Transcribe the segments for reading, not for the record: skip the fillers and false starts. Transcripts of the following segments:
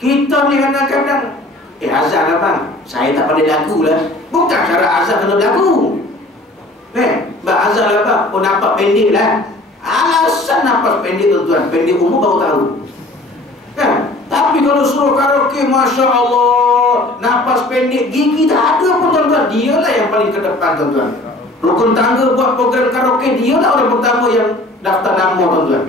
Kita ni kadang-kadang azan lah bang, saya tak pandai lagu lah. Bukan cara azan kena lagu. Bang azan lah bang, oh nampak pendek lah. Alasan nafas pendek tuan-tuan, pendek umur baru tahu. Tapi kalau suruh karaoke, Masya Allah, nafas pendek, gigi tak ada pun tuan-tuan. Dialah yang paling ke depan tuan-tuan. Rukun tangga buat program karaoke, dialah orang pertama yang daftar nama tuan-tuan.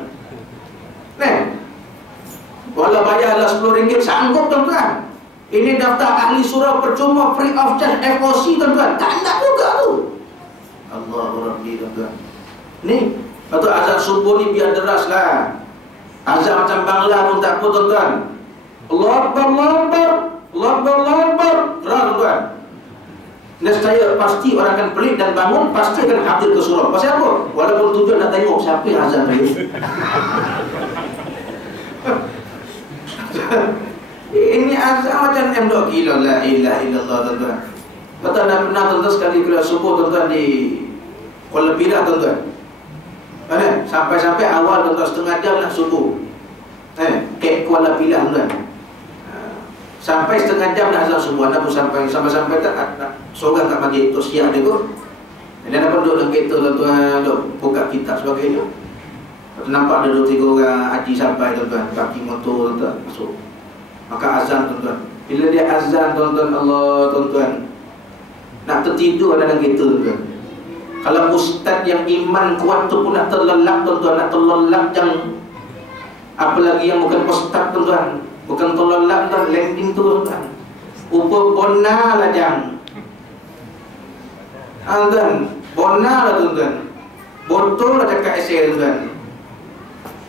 Walau bayarlah RM10 sanggup tuan-tuan. Ini daftar ahli surau percuma, free of charge, FOC tuan-tuan. Tak nak juga tu. Allahu Rabbi tuan-tuan. Ni, lepas tu azan subuh ni biar deras lah. Azan macam Bangla pun tak apa tuan-tuan. Allahu Akbar, Allahu Akbar, Allahu Akbar, Allahu Akbar. Terang tuan-tuan. Nescaya pasti orang akan pelik dan bangun, pasti akan hadir ke surau. Pasal apa? Walaupun tujuan nak tengok siapa yang azan tadi. Ini azan macam M2 kilo. La ilaha illallah tuan-tuan. Betul dah pernah tuan-tuan sekali kira subuh tuan-tuan di Kuala Pilah tuan-tuan. Sampai-sampai awal tuan-tuan, setengah jam lah subuh. Ke Kuala Pilah tuan-tuan. Sampai setengah jam dah azan subuh. Anda pun sampai tak seorang tak bagi untuk siap dia kot. Dan apa duduk dalam kereta tuan-tuan, duduk buka kitab sebagainya. Nampak ada 2-3 orang haji sampai tuan-tuan, kaki motor tuan-tuan masuk. Maka azan tuan-tuan. Bila dia azan tuan-tuan, Allah tuan-tuan, nak tertidur dalam kereta tuan-tuan. Kalau ustaz yang iman kuat tu pun nak terlelap tuan-tuan, nak terlelap yang apalagi yang bukan ustaz tuan-tuan, bukan terlelap tuan, landing tu tuan-tuan. Upa bona lah jang. Tuan, bona lah tuan-tuan. Botol lah cakap esai tuan-tuan.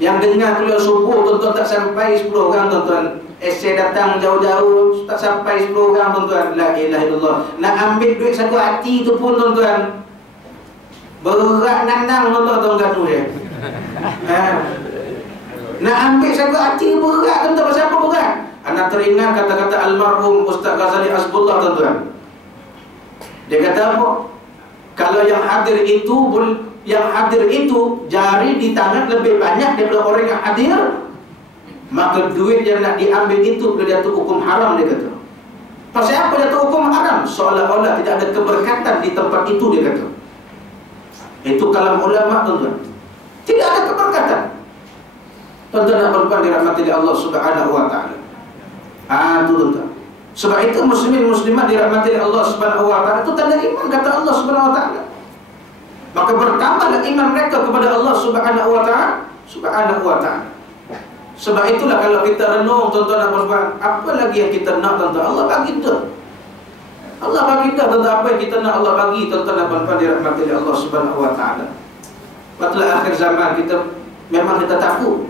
Yang dengar kuliah subuh tuan-tuan tak sampai 10 orang tuan-tuan. Esai datang jauh-jauh tak sampai 10 orang tuan-tuan. La ilaha illallah. Nak ambil duit satu hati tu pun tuan-tuan, berat nandang tuan-tuan tu dia. Nak ambil satu hati berat tuan-tuan. Pasal apa berat? Anak teringat kata-kata almarhum Ustaz Ghazali Asbullah tuan-tuan. Dia kata apa? Kalau yang hadir itu jari di tangan lebih banyak daripada orang yang hadir, maka duit yang nak diambil itu boleh jatuh hukum haram, dia kata. Pasal apa jatuh hukum haram? Seolah-olah tidak ada keberkatan di tempat itu, dia kata. Itu kalam ulama tuan-tuan. Tidak ada keberkatan. Tuan-tuan nak berpuan dirahmati Allah Subhanahu wa ta'ala. Itu tuan-tuan. Sebab itu muslimin muslimat dirahmati Allah Subhanahu wa ta'ala, itu tanda iman kata Allah Subhanahu wa ta'ala. Maka bertambahlah iman mereka kepada Allah Subhanahu wa ta'ala. Subhanahu wa ta'ala. Sebab itulah kalau kita renung tuan-tuan dan puan-puan, apa lagi yang kita nak tuan-tuan? Allah bagi dah. Allah bagi dah tuan-tuan, apa yang kita nak Allah bagi tuan-tuan dan puan-puan dirahmati Allah Subhanahu wa ta'ala. Betul akhir zaman kita memang kita takut.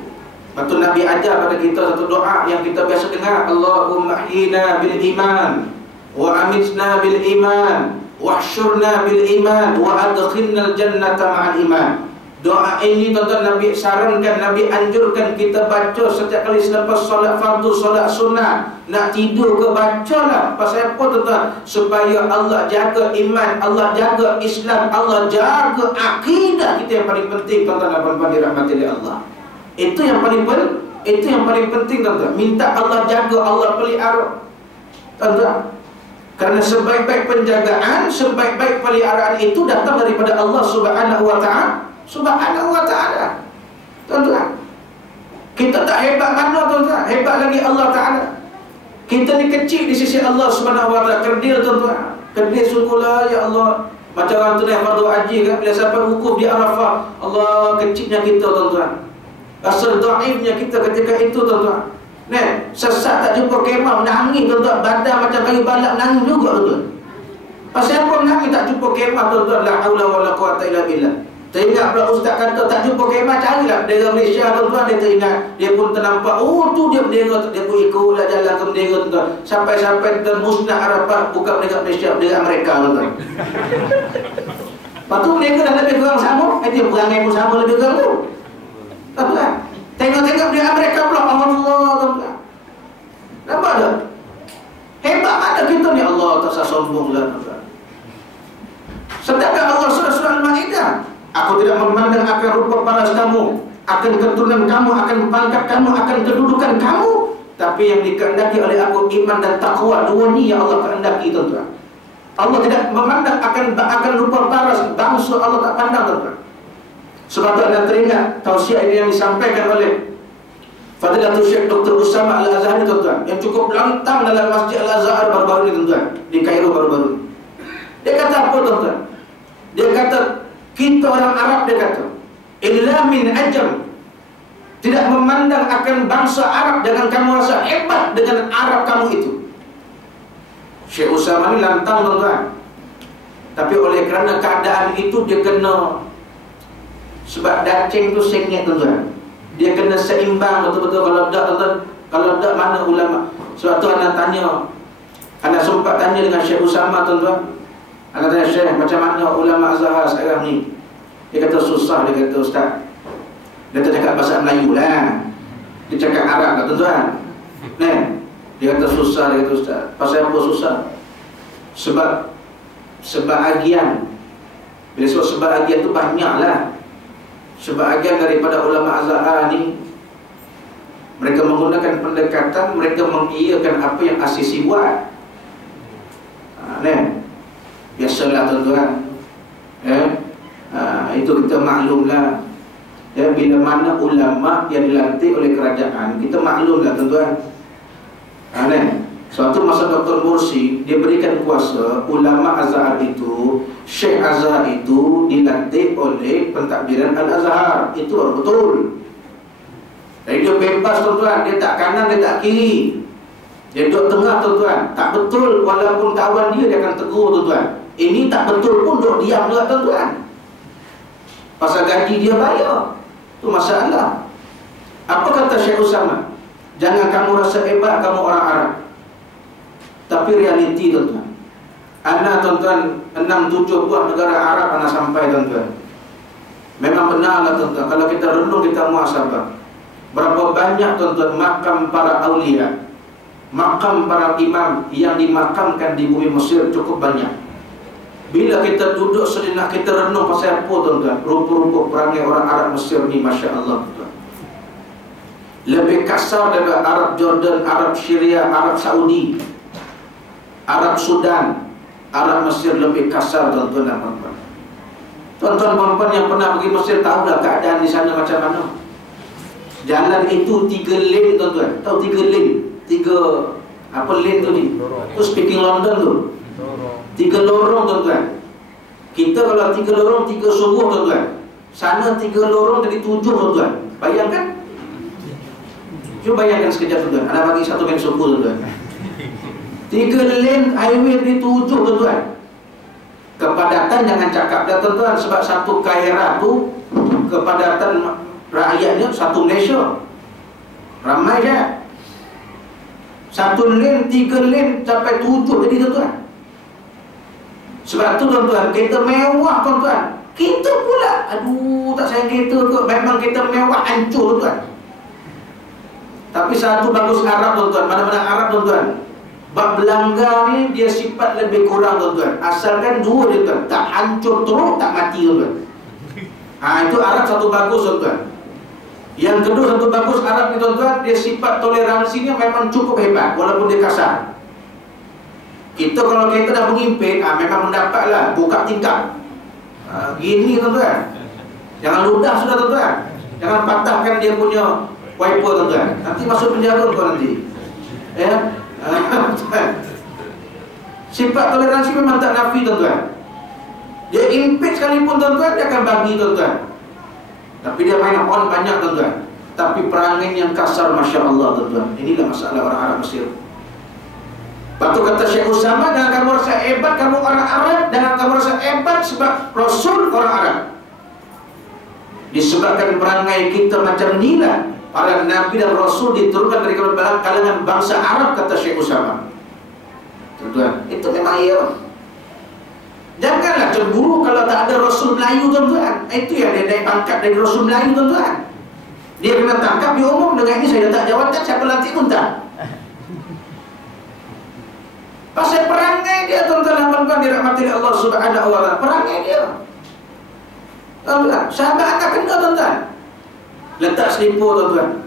Betul Nabi ajar pada kita satu doa yang kita biasa dengar, Allahumma hina bil iman wa amitna bil iman wahsyurna bil iman wa adkhilnal jannata ma'al iman. Doa ini tuan-tuan Nabi sarankan, Nabi anjurkan kita baca setiap kali selepas solat fardu, solat sunnah. Nak tidur ke bacalah. Pasal apa tuan-tuan? Supaya Allah jaga iman, Allah jaga Islam, Allah jaga akidah kita yang paling penting tuan-tuan dan puan-puan dirahmati oleh Allah. Itu yang paling penting tuan-tuan. Minta Allah jaga, Allah pelihara tuan-tuan. Karena sebaik-baik penjagaan, sebaik-baik peliharaan itu datang daripada Allah Subhanahu wa ta'ala. Subhanahu wa ta'ala. Tuan-tuan, kita tak hebat mana tuan-tuan, hebat lagi Allah ta'ala. Kita ni kecil di sisi Allah Subhanahu wa ta'ala. Kerdil tuan-tuan, kerdil sungguhlah ya Allah. Macam orang tunai fardu haji kan, bila sampai wukuf di Arafah, Allah kecilnya kita tuan-tuan. Asal dhaifnya kita ketika itu tuan-tuan. Sesat tak jumpa kemah, menangis tuan-tuan. Badan macam kayu balak, menangis juga tuan-tuan. Pasal apa menangis tak jumpa kemah tuan-tuan? La haula wala quwata illa billah. Teringat pula ustaz kata tak jumpa kemah, carilah bendera Malaysia tuan-tuan. Dia teringat, dia pun ternampak, oh tu dia bendera, dia pun ikutlah jalan ke bendera tuan-tuan. Sampai-sampai termusnah Arafah, bukan bendera Malaysia, bendera Amerika tuan-tuan. Lepas tu bendera dah lebih kurang sama, dia perangai pun sama lebih kurang tu. Tuan-tuan, tengok-tengok bendera Amerika pula, Allah tuan-tuan. Nampak tak? Hebat mana kita ni, Allah tak usah sombong lah tuan-tuan. Sedangkan Allah surah Al-Ma'idah, aku tidak memandang akan rupa paras kamu, akan keturunan kamu, akan pangkat kamu, akan kedudukan kamu, Tapi yang dikehendaki oleh aku iman dan takwa. Dua ni yang Allah kehendaki, tuan-tuan. Allah tidak memandang akan rupa paras bangsa, Allah tak pandang, tuan-tuan. Sebab tu anda teringat tausiah ini yang disampaikan oleh Fadilatul Syekh Dr. Usama Al-Azhari, tuan-tuan, yang cukup lantang dalam Masjid Al-Azhar baru-baru ini, tuan-tuan, di Kairo baru-baru ini. Dia kata apa, tuan-tuan? Dia kata, kita orang Arab, dia kata, illa min ajam, tidak memandang akan bangsa Arab. Jangan kamu rasa hebat dengan Arab kamu itu. Syekh Usama ini lantang, tuan-tuan. Tapi oleh kerana keadaan itu dia kena, sebab dacing tu sengit, tuan-tuan, dia kena seimbang betul-betul. Kalau tak, tuan-tuan, kalau tak mana ulama. Sebab tu anda tanya, anda sempat tanya dengan Syekh Usama, tuan-tuan. Anda tanya, Syekh, macam mana ulama Azhar sekarang ni? Dia kata susah, dia kata ustaz. Dia tak cakap bahasa Melayu lah, dia cakap Arab lah, tuan-tuan. Dia kata susah, dia kata ustaz. Pasal apa susah? Sebab sebahagian, bila sebab sebahagian tu banyak lah. Sebahagian daripada ulama Azhar ni, mereka menggunakan pendekatan, mereka mengiyakan apa yang Asisi buat. Biasalah, tuan-tuan. Itu kita maklumlah. Bila mana ulama yang dilantik oleh kerajaan, kita maklumlah, tuan-tuan. Suatu masa Dr. Mursi dia berikan kuasa, ulama Azhar itu, Syekh Azhar itu dilantik oleh pentadbiran Al-Azhar. Itu baru betul. Jadi dia bebas, tuan-tuan. Dia tak kanan, dia tak kiri. Dia duduk tengah, tuan-tuan. Tak betul, walaupun kawan dia akan tegur, tuan-tuan. Ini tak betul pun duduk diam juga, tuan-tuan. Pasal gaji dia bayar. Itu masalah. Apa kata Syekh Usama? Jangan kamu rasa hebat kamu orang Arab. Tapi realiti, tuan-tuan, anda, tuan-tuan, 6-7 buah negara Arab anda sampai, tuan-tuan. Memang benarlah, tuan-tuan, kalau kita renung, kita muhasabah, berapa banyak, tuan-tuan, makam para awliya, makam para imam yang dimakamkan di bumi Mesir cukup banyak. Bila kita duduk sejenak, kita renung pasal apa, tuan-tuan, rupa-rupa perangai orang Arab Mesir ni, Masya Allah, tuan-tuan, lebih kasar daripada Arab Jordan, Arab Syria, Arab Saudi, Arab Sudan, Arab Mesir. Lebih kasar, tuan-tuan dan puan-puan. Tuan-tuan puan-puan yang pernah pergi Mesir tahu dah keadaan di sana macam mana. Jalan itu 3 lane, tuan-tuan. Tahu 3 lane? 3 apa lane tu ni? Tu speaking London tu. 3 lorong, tuan-tuan. Kita kalau 3 lorong, 3 sungguh, tuan-tuan. Sana 3 lorong jadi 7, tuan-tuan. Bayangkan. Cuba bayangkan sekejap, tuan-tuan. Anda bagi satu main suku, tuan-tuan. 3 lane highway di 7, tuan-tuan. Kepadatan jangan cakap dah, tuan-tuan. Sebab satu Kaira tu kepadatan rakyatnya satu Malaysia. Ramai je. 1 lane, 3 lane sampai 7 jadi, tuan-tuan. Sebab tu, tuan-tuan, kereta mewah, tuan-tuan. Kita pula, aduh, tak sayang kereta kot. Memang kereta mewah, hancur, tuan-tuan. Tapi satu bagus Arab, tuan-tuan. Mana-mana Arab, tuan-tuan, bab belanggar ni dia sifat lebih kurang, tuan-tuan. Asalkan 2 dia, tuan. Tak hancur teruk, tak mati, tuan-tuan. Itu Arab satu bagus, tuan-tuan. Yang kedua satu bagus Arab ni, tuan-tuan, dia sifat toleransinya memang cukup hebat, walaupun dia kasar. Kita kalau kita dah mengimpit, memang mendapatlah buka tingkap. Gini, tuan-tuan. Jangan ludah sudah, tuan-tuan. Jangan patahkan dia punya wiper, tuan-tuan. Nanti masuk penjara, tuan, nanti. Sifat toleransi memang tak nafi, tuan-tuan. Dia impit sekalipun, tuan-tuan, dia akan bagi, tuan-tuan. Tapi dia main on banyak, tuan-tuan. Tapi perangai yang kasar, Masya Allah, tuan-tuan. Inilah masalah orang Arab Mesir. Lepas tu kata Syekh Usama, jangan kamu rasa hebat kamu orang Arab. Jangan kamu rasa hebat sebab Rasul orang Arab. Disebabkan perangai kita macam inilah para Nabi dan Rasul diturunkan dari kalangan bangsa Arab, kata Syekh Usama. Tuan-tuan, itu memang iya. Janganlah cemburu kalau tak ada Rasul Melayu, tuan-tuan. Itu yang dia naik pangkat dari Rasul Melayu, tuan-tuan. Dia kena tangkap, dia umum dengan ini saya tak jawatan, siapa lantik pun tak. Pasal perangai dia, tuan-tuan dan puan-puan, dirahmati oleh Allah Subhanahu wa ta'ala. Perangai dia, tuan-tuan, sahabat anda kena, tuan-tuan. Letak selipur, tuan-tuan.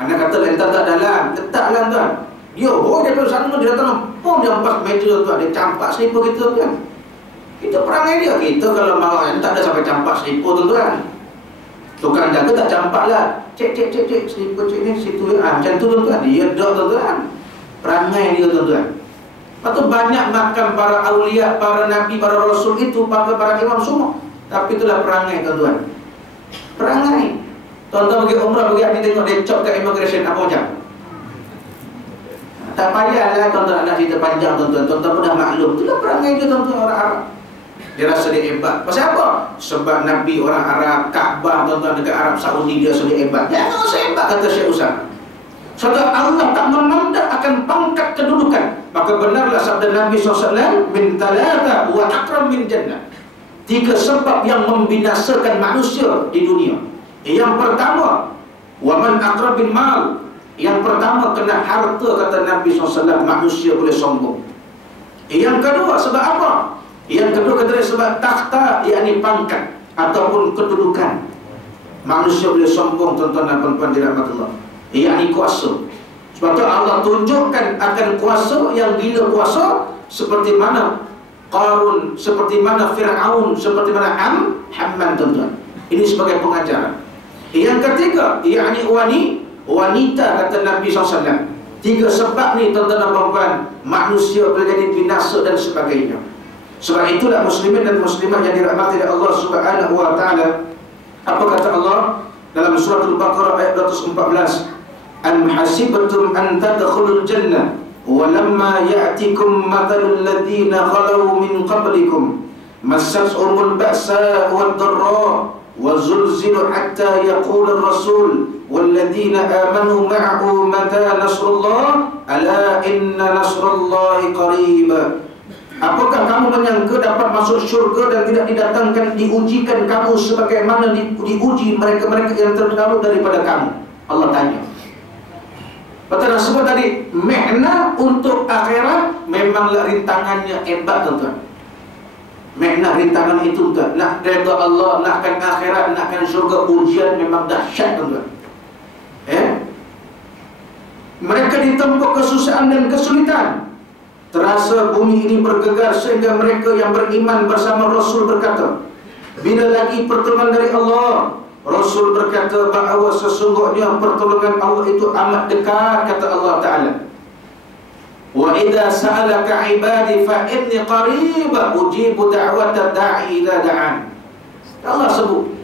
Anak kata lentar tak dalam, letaklah tuan. Dia dia sana dia datang, pom dia empas meja tuan, dia campak selipar kita tuan. Kita perangai dia. Kita kalau marah tak ada sampai campak selipar tuan. Tukang jaga tak campak lah. Cek selipar cek ni situ macam tu tuan. Dia dak tuan. Perangai dia tuan. Lepas tu banyak makan para awliya, para nabi, para rasul itu, para imam semua. Tapi itulah perangai tuan. Perangai. Tuan-tuan pergi umrah, pergi haji tengok dia cop kat immigration apa macam? Tak payahlah tuan-tuan nak cerita panjang tuan-tuan. Tuan-tuan pun dah maklum. Itulah perangai dia tuan-tuan orang Arab. Dia rasa dia hebat. Pasal apa? Sebab Nabi orang Arab, Kaabah tuan-tuan dekat Arab Saudi dia rasa dia hebat. Dia tak rasa hebat kata Syekh Usam. Sebab Allah tak memandang akan pangkat kedudukan. Maka benarlah sabda Nabi SAW, min talata wa akram min jannah. 3 sebab yang membinasakan manusia di dunia. Yang pertama, waman akrabin mal. Yang pertama kena harta, kata Nabi SAW, manusia boleh sombong. Yang kedua sebab apa? Yang kedua kata dia sebab takhta, yakni pangkat ataupun kedudukan. Manusia boleh sombong tuan-tuan dan puan-puan dirahmati Allah. Yakni kuasa. Sebab tu Allah tunjukkan akan kuasa yang gila kuasa, seperti mana Qarun, seperti mana Fir'aun, seperti mana Haman tuan-tuan. Ini sebagai pengajaran. Yang ketiga, yakni wanita, kata Nabi SAW. 3 sebab ni tuan-tuan dan puan-puan, manusia boleh jadi binasa dan sebagainya. Sebab itulah muslimin dan muslimat yang dirahmati oleh Allah Subhanahu wa taala. Apa kata Allah dalam surah Al-Baqarah ayat 214? Am hasibtum an tadkhulul jannah wa lamma ya'tikum mathalul ladzina khalu min qablikum massatuhumul ba'sa wad dharra wa zulzilu hatta yaqula ar-rasul walladzina amanu ma'ahu mata nasrullah ala inna nasrullahi qarib. Apakah kamu menyangka dapat masuk syurga dan tidak didatangkan, diujikan kamu sebagaimana diuji mereka-mereka yang terdahulu daripada kamu? Allah tanya. Betul sebut tadi, makna untuk akhirat memanglah rintangannya hebat tuan-tuan. Makna rintangan itu tuan. Nak redha Allah, nakkan akhirat, nakkan syurga, ujian memang dahsyat tuan-tuan. Mereka ditempa kesusahan dan kesulitan. Terasa bumi ini bergegar sehingga mereka yang beriman bersama Rasul berkata, bila lagi pertolongan dari Allah? Rasul berkata bahawa sesungguhnya pertolongan Allah itu amat dekat, kata Allah Ta'ala. Wa idza sa'alaka ibadi fa inni qarib ujibu da'wata da'i idza da'an. Allah sebut,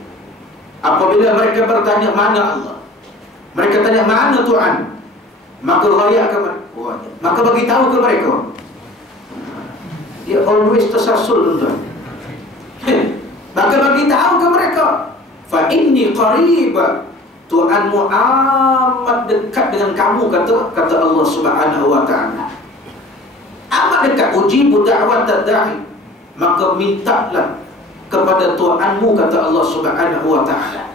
apabila mereka bertanya mana Allah, mereka tanya mana Tuhan, maka layak ke mereka, maka bagi tahu ke mereka. Dia always tersasul tuan. Maka bagi tahu ke mereka, fa inni qarib, Tuhanmu amat dekat dengan kamu, kata Allah Subhanahu wa taala. Amat dekat. Ujibu da'wat da'i, maka mintalah kepada Tuhanmu, kata Allah Subhanahu wa taala.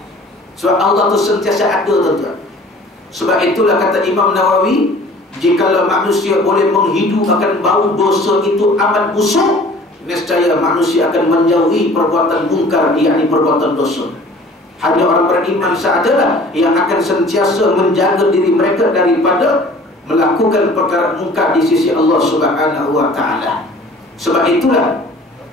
Sebab Allah tu sentiasa ada tuan-tuan. Sebab itulah kata Imam Nawawi, jikalau manusia boleh menghidupkan bau dosa itu amat busuk, nescaya manusia akan menjauhi perbuatan mungkar, yakni perbuatan dosa. Hanya orang beriman sahajalah yang akan sentiasa menjaga diri mereka daripada melakukan perkara mungkar di sisi Allah Subhanahu wa taala. Sebab itulah,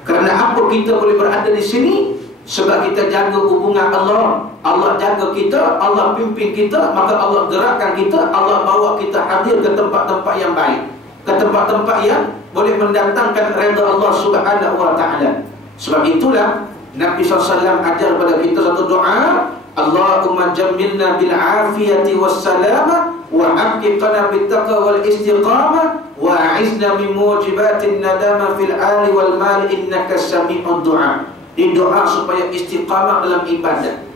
kerana apa kita boleh berada di sini? Sebab kita jaga hubungan Allah. Allah jaga kita, Allah pimpin kita, maka Allah gerakkan kita, Allah bawa kita hadir ke tempat-tempat yang baik, ke tempat-tempat yang boleh mendatangkan redha Allah Subhanahu wa taala. Sebab itulah Nabi SAW ajar pada kita satu doa, Allahumma jammilna bil afiyati was salama wa haqiqna bit taqwa wal istiqamah wa a'izna min mujibatin nadama fil ali wal mal innaka sami'ud du'a. Ini doa supaya istiqamah dalam ibadah.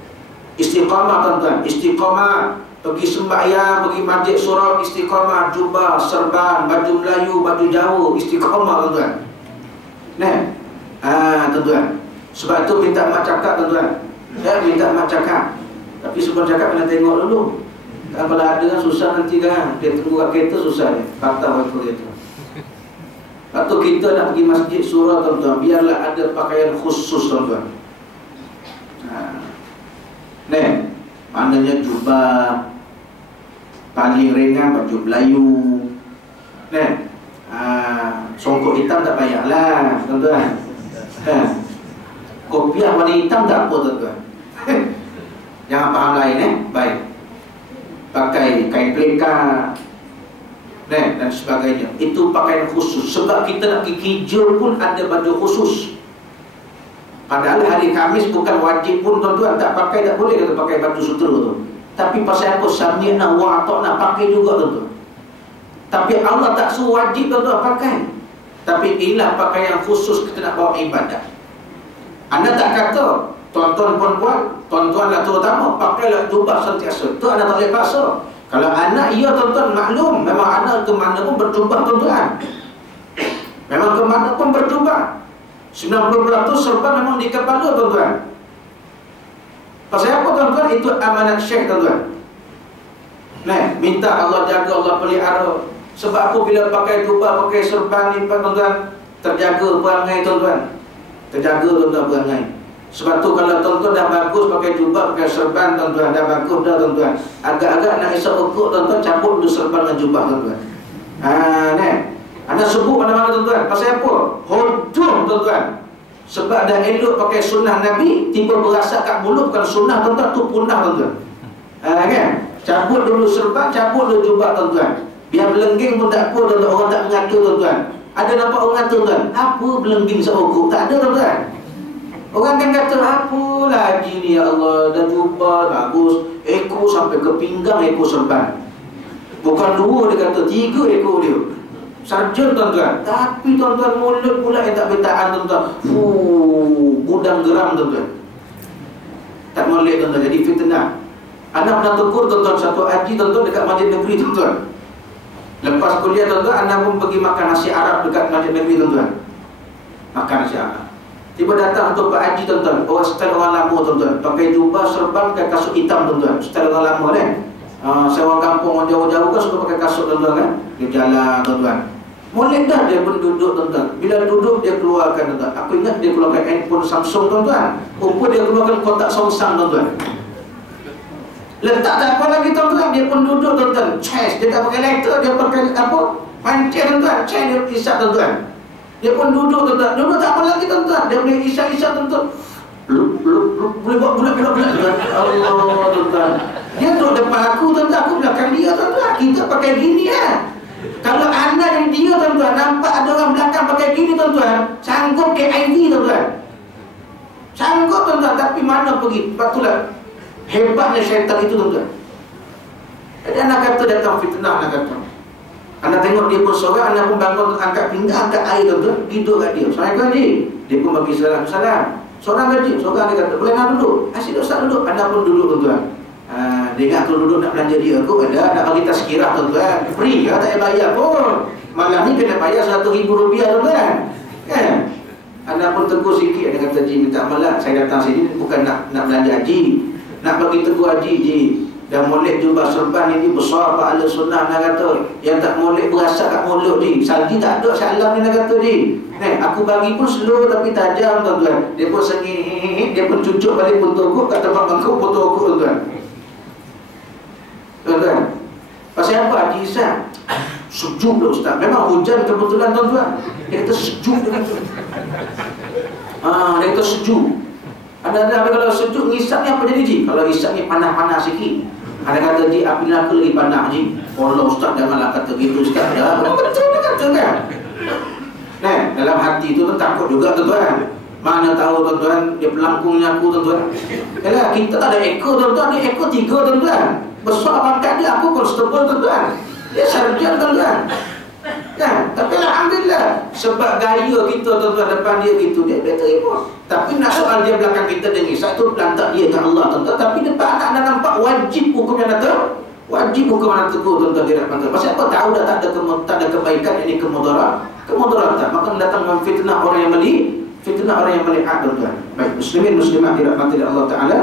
Istiqamah tuan-tuan, istiqamah pergi sembahyang, pergi masjid surau, istiqamah jubah, serban, baju Melayu, baju Jawa, istiqamah tuan-tuan. Nah, tuan-tuan. Sebab itu minta mak cakap tuan-tuan. Ya, minta mak cakap. Tapi sebelum cakap kena tengok dulu. Kan kalau ada kan susah nanti kan. Dia tunggu kat kereta susah ni. Patah waktu itu. Atau kita nak pergi masjid surau tuan-tuan, biarlah ada pakaian khusus tuan-tuan. Maknanya jubah, Paling ringan baju Melayu. Songkok hitam tak payahlah, tuan-tuan. Kopiah warna hitam tak apa, tuan-tuan. Jangan faham lain, baik. Pakai kain pelika dan sebagainya. Itu pakaian khusus. Sebab kita nak pergi kerja pun ada baju khusus. Padahal hari Khamis bukan wajib pun, tuan-tuan. Tak pakai tak boleh kita pakai baju sutera tu. Tapi pasal apa? Sami'na wa ata'na, pakai juga, tuan-tuan. Tapi Allah tak suruh wajib, tuan-tuan, pakai. Tapi inilah pakaian khusus kita nak bawa ibadah. Anda tak kata tuan-tuan perempuan, tuan-tuan lah terutama, pakailah jubah sentiasa. Itu anda tak boleh paksa. Kalau anak, ya tuan-tuan, maklum. Memang anak ke mana pun berjubah, tuan-tuan. Memang ke mana pun berjubah. 90% serban memang di kepala, tuan-tuan. Pasal apa, tuan-tuan? Itu amanat syekh, tuan-tuan. Minta Allah jaga, Allah pelihara. Sebab apa bila pakai jubah, pakai serban ni, tuan-tuan, terjaga perangai, tuan-tuan. Terjaga, tuan-tuan, perangai. Sebab tu kalau tuan-tuan dah bagus pakai jubah, pakai serban, tuan-tuan, dah bagus dah, tuan-tuan. Agak-agak nak isap ukuk, tuan-tuan, cabut dulu serban dan jubah, tuan-tuan. Anda sebut mana-mana, tuan-tuan. Pasal apa? Hujung, tuan-tuan. Sebab dah elok pakai sunnah Nabi, tiba berasa kat mulut bukan sunnah, tuan-tuan, tu punah, tuan-tuan. Kan? Cabut dulu serban, cabut dulu jubah, tuan-tuan. Biar belengging pun tak apa, tuan-tuan. Orang tak mengatur, tuan-tuan. Ada nampak orang ngatur, tuan? Apa belengging seukuk? Tak ada, tuan-tuan. Orang kan kata, apa lagi ni ya Allah, dah jubah, bagus, ekor sampai ke pinggang, ekor serban. Bukan 2, dia kata 3 ekor dia. Sarjan, tuan-tuan. Tapi tuan-tuan, mulut pula yang tak bertahan, tuan-tuan. Gudang geram, tuan-tuan. Tak molek, tuan-tuan, jadi fitnah. Anak pernah tegur, tuan-tuan, satu haji, tuan-tuan, dekat masjid negeri, tuan-tuan. Lepas kuliah, tuan-tuan, anak pun pergi makan nasi Arab dekat masjid negeri, tuan-tuan. Makan nasi Arab. Tiba datang untuk Pak Haji, tuan-tuan. Orang style orang lama, tuan-tuan. Pakai jubah, serban, pakai kasut hitam, tuan-tuan. Style orang lama, kan? Saya orang kampung, orang jauh-jauh kan suka pakai kasut, tuan-tuan, kan? Dia jalan, tuan-tuan. Molek dah dia pun duduk, tuan-tuan. Bila duduk, dia keluarkan, tuan-tuan. Aku ingat dia keluarkan handphone Samsung, tuan-tuan. Rupa dia keluarkan kotak Samsung, tuan-tuan. Letak tak apa lagi, tuan-tuan. Dia pun duduk, tuan-tuan. Chest, dia tak pakai lighter, dia pakai apa? Pancing, tuan-tuan. Chest dia isap, tuan-tuan. Dia pun duduk, tuan-tuan. Duduk tak apa lagi, tuan-tuan. Dia boleh isap-isap, tuan-tuan. Boleh buat bulat-bulat, tuan-tuan. Allah, tuan-tuan. Dia duduk depan aku, tuan-tuan. Aku belakang dia, tuan-tuan. Kita pakai gini, Kalau anak yang dia, tuan-tuan, nampak ada orang belakang pakai gini, tuan-tuan, sanggup ke IV, tuan-tuan. Sanggup, tuan-tuan. Tapi mana pergi? Lepas itulah hebatnya syaitan itu, tuan-tuan. Jadi anak kata datang fitnah, anak kata. Anak tengok dia pun seorang, anak pun bangun, angkat pinggang, angkat air, tuan-tuan, tidur kat dia. Assalamualaikum, Haji. Dia pun bagi salam. Seorang Haji, seorang dia kata, boleh nak duduk? Asyik Ustaz duduk. Anak pun duduk, tuan-tuan. Dia ingat tu duduk nak belanja dia aku ada nak bagi tazkirah, tuan-tuan. Free, tak payah bayar pun. Malam ni kena bayar RM1,000, tuan-tuan. Kan? Anak pun tegur sikit. Dia kata, Haji, minta maaf, saya datang sini bukan nak belanja Haji. Nak bagi tegur Haji, Haji. Dan molek jubah serban ini besar pahala sunnah, nak kata. Yang tak molek berasa kat mulut ni. Salji tak ada salam ni, nak kata ni. Aku bagi pun slow tapi tajam, tuan-tuan. Dia pun sengih, dia pun cucuk balik pun tokok kat tempat bangkuk pun tokok, tuan-tuan. Tuan-tuan. Pasal apa Haji Izzat? Sejuk dah Ustaz. Memang hujan kebetulan, tuan-tuan. Dia kata sejuk, dia kata. Dia kata sejuk. Anda kalau sejuk ngisap ni apa jadi, Ji? Kalau ngisap ni panas-panas sikit. Ada kata, Ji, api neraka lagi panas, Ji. Allah Ustaz, janganlah kata gitu sekali. Betul dia kata, kan? Dalam hati tu takut juga, tuan-tuan. Mana tahu, tuan-tuan, dia pelangkungnya aku, tuan-tuan. Yalah, kita tak ada ekor, tuan-tuan. Dia ekor 3, tuan-tuan. Besar pangkat dia, aku konstable, tuan-tuan. Dia sarjan, tuan-tuan. Kan? Tapi alhamdulillah, sebab gaya kita, tuan-tuan, depan dia gitu, dia terima. Tapi nak soal dia belakang kita dengan Isa itu lantak dia ke Allah, tuan-tuan. Tapi depan anak nampak wajib hukumnya nak wajib hukum anak tegur, tuan-tuan, dia nak panggil. Pasal apa? Tahu dah tak ada kebaikan, ini kemudaratan. Maka datang memfitnah orang yang fitnah orang yang melihat, tuan-tuan. Baik, muslimin muslimat dirahmati Allah Ta'ala.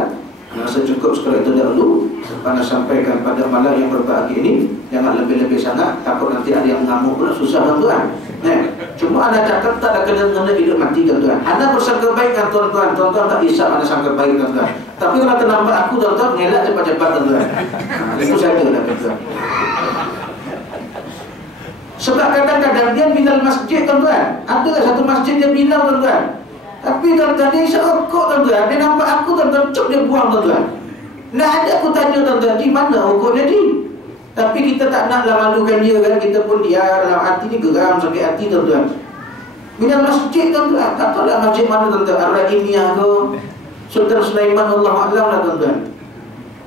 Rasa cukup sekali itu dahulu. Anda sampaikan pada malam yang berbahagia ini. Jangan lebih-lebih sangat, takut nanti ada yang mengamuk pula, susah, tuan-tuan. Cuma anda cakap tak ada kena hidup mati, tuan-tuan. Anda bersangka baik kan, tuan-tuan. Tuan-tuan tak isap anda sangka baik, tuan-tuan. Tapi kalau ternampak aku, tuan-tuan, ngelak cepat-cepat, tuan-tuan. Itu saja, tuan-tuan. Sebab kadang-kadang dia binal masjid tuan-tuan. Adalah satu masjid dia binal tuan-tuan. Tapi tuan-tuan dia isap rokok tuan-tuan. Dia nampak aku tuan-tuan, cuk dia buang tuan-tuan. Nah ada aku tanya tuan-tuan, di mana rokok dia di? Tapi kita tak naklah malukan dia kan. Kita pun dia dalam hati ni geram, sakit hati tuan-tuan. Binal masjid tuan-tuan. Tak tahu lah masjid mana tuan-tuan. Ar-Rahimiyah ke, Sultan Sulaiman, Allah Alam lah tuan-tuan.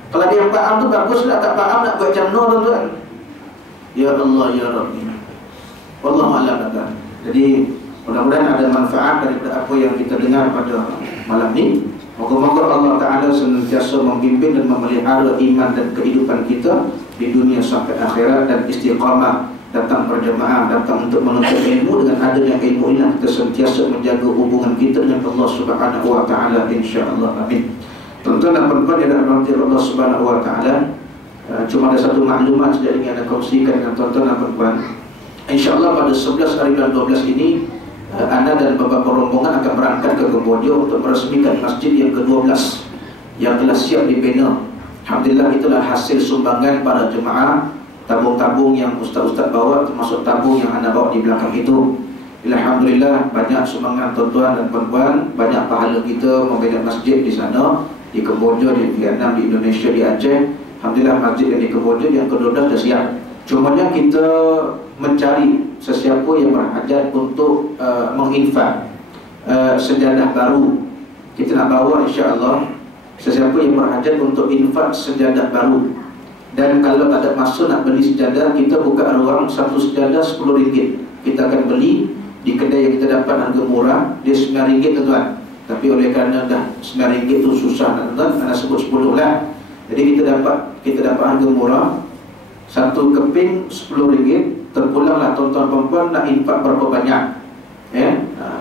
Kalau dia faham tu bagus lah, tak faham nak buat macam no tuan-tuan. Ya Allah, Ya Rabbi, Wallahu a'lam tuan-tuan. Jadi mudah-mudahan ada manfaat daripada apa yang kita dengar pada malam ni. Moga-moga Allah Ta'ala senantiasa membimbing dan memelihara iman dan kehidupan kita di dunia sampai akhirat, dan istiqamah datang berjamaah, datang untuk menuntut ilmu. Dengan adanya ilmu ini kita sentiasa menjaga hubungan kita dengan Allah Subhanahu Wa Ta'ala, insya-Allah. Amin. Tuan-tuan dan puan-puan yang dirahmati Allah Subhanahu Wa Ta'ala, cuma ada satu maklumat saja ingin anda kongsikan dengan tuan-tuan dan puan-puan. InsyaAllah pada 11 hari bulan 12 ini, anda dan beberapa rombongan akan berangkat ke Kamboja untuk meresmikan masjid yang ke-12 yang telah siap dibina. Alhamdulillah, itulah hasil sumbangan para jemaah, tabung-tabung yang ustaz-ustaz bawa, termasuk tabung yang anda bawa di belakang itu. Alhamdulillah, banyak sumbangan tuan-tuan dan puan-puan, banyak pahala kita membina masjid di sana, di Kamboja, di Vietnam, di Indonesia, di Aceh. Alhamdulillah, masjid yang di Kamboja yang ke-12 dah siap. Cumanya kita mencari sesiapa yang berhajat untuk menginfak sejadah baru. Kita nak bawa insya-Allah sesiapa yang berhajat untuk infak sejadah baru. Dan kalau tak ada masa nak beli sejadah, kita buka ruang satu sejadah RM10. Kita akan beli di kedai yang kita dapat harga murah, dia RM9 tuan-tuan. Tapi oleh kerana dah RM9 tu susah tuan-tuan, anda sebut 10 lah. Jadi kita dapat harga murah, satu keping RM10. Terpulanglah tuan-tuan perempuan nak infak berapa banyak.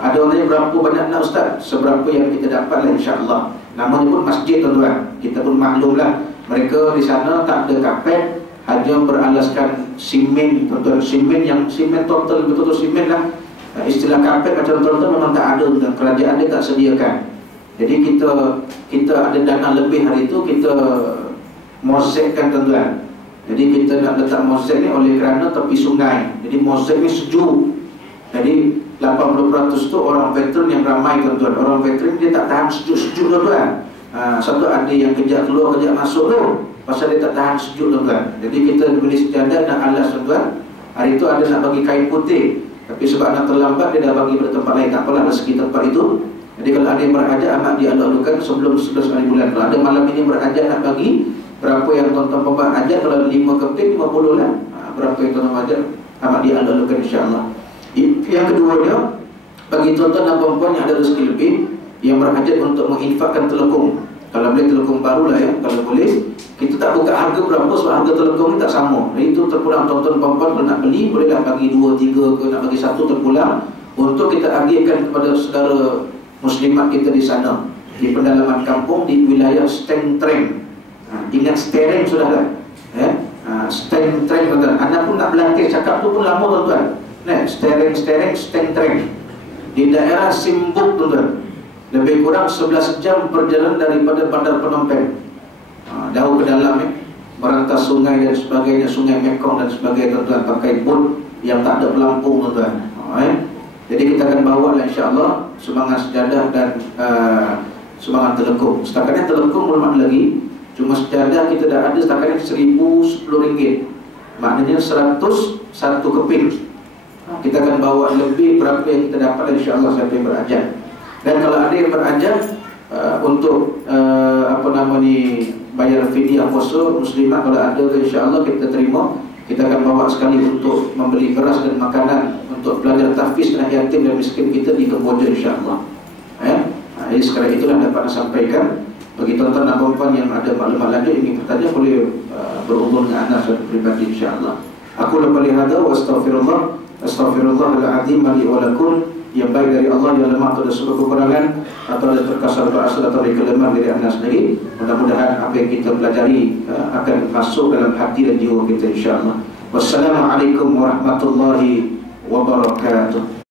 Ada orang yang berapa banyak nak ustaz? Seberapa yang kita dapat lah insya-Allah. Namanya pun masjid tuan-tuan. Kita pun maklumlah, mereka di sana tak ada kapet, hanya beralaskan simen tuan-tuan. Simen total, betul-betul simen lah. Istilah kapet macam tuan-tuan memang tak ada tuan. Kerajaan dia tak sediakan. Jadi kita ada dana lebih hari itu, kita mozaikkan tuan-tuan. Jadi kita nak letak mozaik ni oleh kerana tepi sungai. Jadi mozaik ni sejuk. Jadi 80% tu orang veteran yang ramai tuan-tuan. Orang veteran dia tak tahan sejuk-sejuk tuan-tuan. Satu ada yang kejap keluar, kejap masuk tu, pasal dia tak tahan sejuk tuan-tuan. Jadi kita beli sejadah dan alas tuan-tuan. Hari tu ada nak bagi kain putih, tapi sebab nak terlambat dia dah bagi pada tempat lain. Tak apalah, rezeki tempat itu. Jadi kalau ada yang berhajat, amat dialu-alukan sebelum 11 hari bulan. Kalau ada malam ini berhajat nak bagi, berapa yang tuan-tuan perempuan hajat? Kalau 5 keping 50 lah. Berapa yang tuan-tuan hajat? Amat dialu-alukan insya-Allah. Yang kedua dia, bagi tuan-tuan dan perempuan yang ada rezeki lebih, yang berhajat untuk menginfakkan telekung. Kalau boleh telekung baru lah ya, kalau boleh. Kita tak buka harga berapa sebab harga telekung ni tak sama. Jadi itu terpulang tuan-tuan perempuan kalau nak beli, bolehlah bagi 2, 3 ke, nak bagi 1 terpulang, untuk kita agihkan kepada saudara muslimat kita di sana, di pendalaman kampung, di wilayah Stentreng. Ingat Stereng sudah lah. Stentreng tuan-tuan. Anda pun nak berlatih cakap tu pun lama tuan-tuan. Stentreng di daerah Simbuk tuan-tuan. Lebih kurang 11 jam perjalanan daripada Bandar Phnom Penh. Jauh ke dalam merantas sungai dan sebagainya, Sungai Mekong dan sebagainya tuan-tuan, pakai bot yang tak ada pelampung tuan-tuan. Jadi kita akan bawa lah insya-Allah sumbangan sejadah dan sumbangan telekung. Setakat ni telekung belum ada lagi. Cuma sejadah kita dah ada setakat ni RM1010. Maknanya 100 satu keping. Kita akan bawa lebih berapa yang kita dapat insya-Allah siapa yang berhajat. Dan kalau ada yang berhajat untuk bayar fidyah puasa muslimat, kalau ada insya-Allah kita terima. Kita akan bawa sekali untuk membeli beras dan makanan untuk belajar tahfiz anak yatim dan miskin kita di Kamboja insya-Allah. Jadi sekarang itulah dapat saya sampaikan. Bagi tuan-tuan dan puan yang ada maklumat lanjut ingin bertanya, boleh berhubung dengan anda secara pribadi insya-Allah. Aku lepas hada wa astaghfirullahaladzim li wa lakum. Yang baik dari Allah, yang lemah atau ada sebab kekurangan atau ada terkasar berasal atau dari kelemahan dari anda sendiri. Mudah-mudahan apa yang kita pelajari akan masuk dalam hati dan jiwa kita insya-Allah. Wassalamualaikum warahmatullahi wabarakatuh.